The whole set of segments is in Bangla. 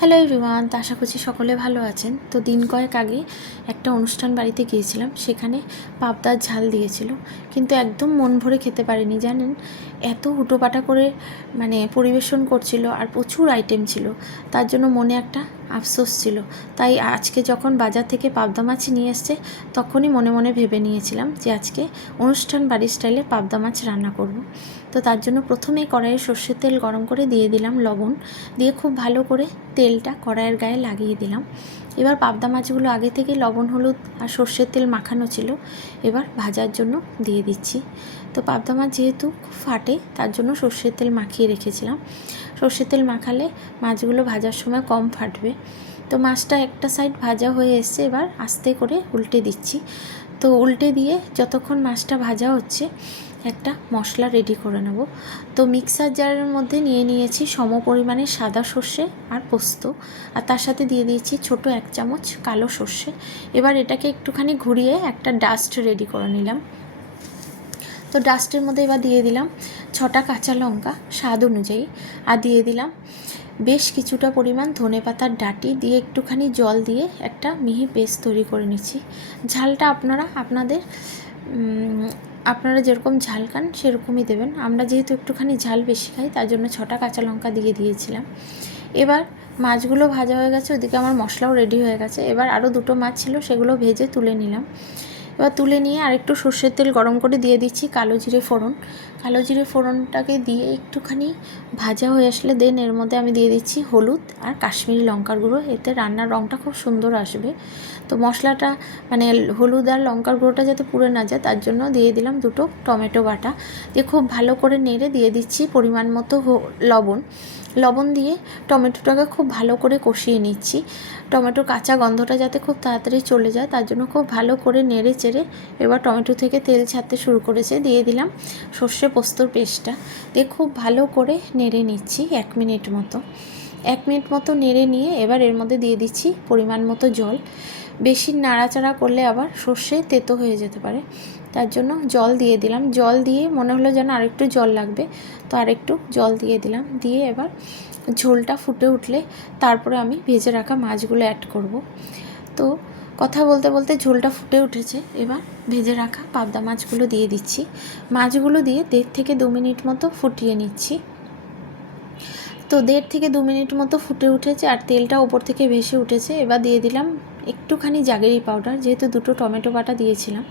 হ্যালো এভরিওয়ান, তো আশা করছি সকলে ভালো আছেন। তো দিন কয়েক আগে একটা অনুষ্ঠান বাড়িতে গিয়েছিলাম, সেখানে পাবদার ঝাল দিয়েছিল, কিন্তু একদম মন ভরে খেতে পারিনি। জানেন, এত হুটোপাটা করে পরিবেশন করছিল আর প্রচুর আইটেম ছিল, তার জন্য মনে একটা আফসোস ছিল। তাই আজকে যখন বাজার থেকে পাবদা মাছ নিয়ে এসছে, তখনই মনে মনে ভেবে নিয়েছিলাম যে আজকে অনুষ্ঠান বাড়ির স্টাইলে পাবদা মাছ রান্না করব। তো তার জন্য প্রথমেই কড়াইয়ে সর্ষের তেল গরম করে দিয়ে দিলাম লবণ, দিয়ে খুব ভালো করে তেলটা কড়াইয়ের গায়ে লাগিয়ে দিলাম। এবার পাবদা মাছগুলো আগে থেকে লবণ হলুদ আর সর্ষের তেল মাখানো ছিল, এবার ভাজার জন্য দিয়ে দিচ্ছি। তো পাবদা মাছ যেহেতু খুব ফাটে, তার জন্য সর্ষের তেল মাখিয়ে রেখেছিলাম। সর্ষের তেল মাখালে মাছগুলো ভাজার সময় কম ফাটবে। তো মাছটা একটা সাইড ভাজা হয়ে এসছে, এবার আস্তে করে উল্টে দিচ্ছি। তো উল্টে দিয়ে যতক্ষণ মাছটা ভাজা হচ্ছে, একটা মশলা রেডি করে নেব। তো মিক্সার জারের মধ্যে নিয়ে নিয়েছি সম পরিমাণে সাদা সর্ষে আর পোস্ত, আর তার সাথে দিয়ে দিয়েছি ছোট 1 চামচ কালো সর্ষে। এবার এটাকে একটুখানি ঘুরিয়ে একটা ডাস্ট রেডি করে নিলাম। তো ডাস্টের মধ্যে এবার দিয়ে দিলাম 6টা কাঁচা লঙ্কা স্বাদ অনুযায়ী, আর দিয়ে দিলাম বেশ কিছুটা পরিমাণ ধনেপাতার ডাঁটি, দিয়ে একটুখানি জল দিয়ে একটা মিহি পেস্ট তৈরি করে নিচ্ছি। ঝালটা আপনারা যেরকম ঝাল খান সেরকমই দেবেন। আমরা যেহেতু একটুখানি ঝাল বেশি খাই, তার জন্য 6টা কাঁচা লঙ্কা দিয়ে দিয়েছিলাম। এবার মাছগুলো ভাজা হয়ে গেছে, ওদিকে আমার মশলাও রেডি হয়ে গেছে। এবার আরও 2টো মাছ ছিল, সেগুলো ভেজে তুলে নিলাম। এবার তুলে নিয়ে আরেকটু সর্ষের তেল গরম করে দিয়ে দিচ্ছি কালো জিরে ফোড়ন। কালো জিরে ফোড়নটাকে দিয়ে একটুখানি ভাজা হয়ে আসলে দেন এর মধ্যে আমি দিয়ে দিচ্ছি হলুদ আর কাশ্মীরি লঙ্কার গুঁড়ো, এতে রান্নার রঙটা খুব সুন্দর আসবে। তো মশলাটা হলুদ আর লঙ্কার গুঁড়োটা যাতে পুড়ে না যায়, তার জন্য দিয়ে দিলাম 2টো টমেটো বাটা। দিয়ে খুব ভালো করে নেড়ে দিয়ে দিচ্ছি পরিমাণ মতো লবণ দিয়ে টমেটোটাকে খুব ভালো করে কষিয়ে নিচ্ছি। টমেটোর কাঁচা গন্ধটা যাতে খুব তাড়াতাড়ি চলে যায়, তার জন্য খুব ভালো করে নেড়ে চেড়ে এবার টমেটো থেকে তেল ছাড়তে শুরু করেছে, দিয়ে দিলাম সর্ষে পোস্তর পেস্টটা। দিয়ে খুব ভালো করে নেড়ে নিচ্ছি 1 মিনিট মতো। 1 মিনিট মতো নেড়ে নিয়ে এবার এর মধ্যে দিয়ে দিচ্ছি পরিমাণ মতো জল। বেশি নাড়াচাড়া করলে আবার সর্ষে তেতো হয়ে যেতে পারে, তার জন্য জল দিয়ে দিলাম। জল দিয়ে মনে হলো যেন আরেকটু জল লাগবে, তো আরেকটু জল দিয়ে দিলাম। দিয়ে এবার ঝোলটা ফুটে উঠলে তারপরে আমি ভেজে রাখা মাছগুলো অ্যাড করব। তো কথা বলতে বলতে ঝোলটা ফুটে উঠেছে, এবার ভেজে রাখা পাবদা মাছগুলো দিয়ে দিচ্ছি। মাছগুলো দিয়ে 1.5 থেকে 2 মিনিট মতো ফুটিয়ে নিচ্ছি। তো 1.5 থেকে 2 মিনিট মতো ফুটে উঠেছে আর তেলটা ওপর থেকে ভেসে উঠেছে। এবার দিয়ে দিলাম একটুখানি জাগেরি পাউডার, যেহেতু 2টো টমেটো বাটা দিয়েছিলাম।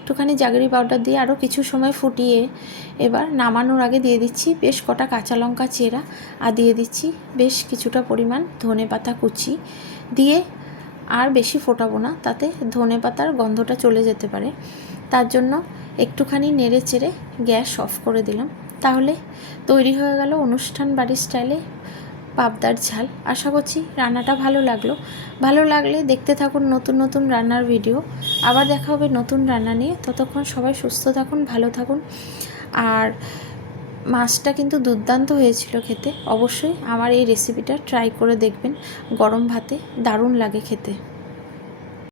একটুখানি জাগেরি পাউডার দিয়ে আরও কিছু সময় ফুটিয়ে এবার নামানোর আগে দিয়ে দিচ্ছি বেশ কটা কাঁচা লঙ্কা চেরা, আর দিয়ে দিচ্ছি বেশ কিছুটা পরিমাণ ধনেপাতা কুচি। দিয়ে আর বেশি ফোটাবো না, তাতে ধনেপাতার গন্ধটা চলে যেতে পারে, তার জন্য একটুখানি নেড়ে চেড়ে গ্যাস অফ করে দিলাম। তাহলে তৈরি হয়ে গেল অনুষ্ঠান বাড়ির স্টাইলে পাবদার ঝাল। আশা করছি রান্নাটা ভালো লাগলে দেখতে থাকুন নতুন নতুন রান্নার ভিডিও। আবার দেখা হবে নতুন রান্না নিয়ে। ততক্ষণ সবাই সুস্থ থাকুন, ভালো থাকুন। আর মাছটা কিন্তু দুর্দান্ত হয়েছিল খেতে। অবশ্যই আমার এই রেসিপিটা ট্রাই করে দেখবেন, গরম ভাতে দারুণ লাগে খেতে।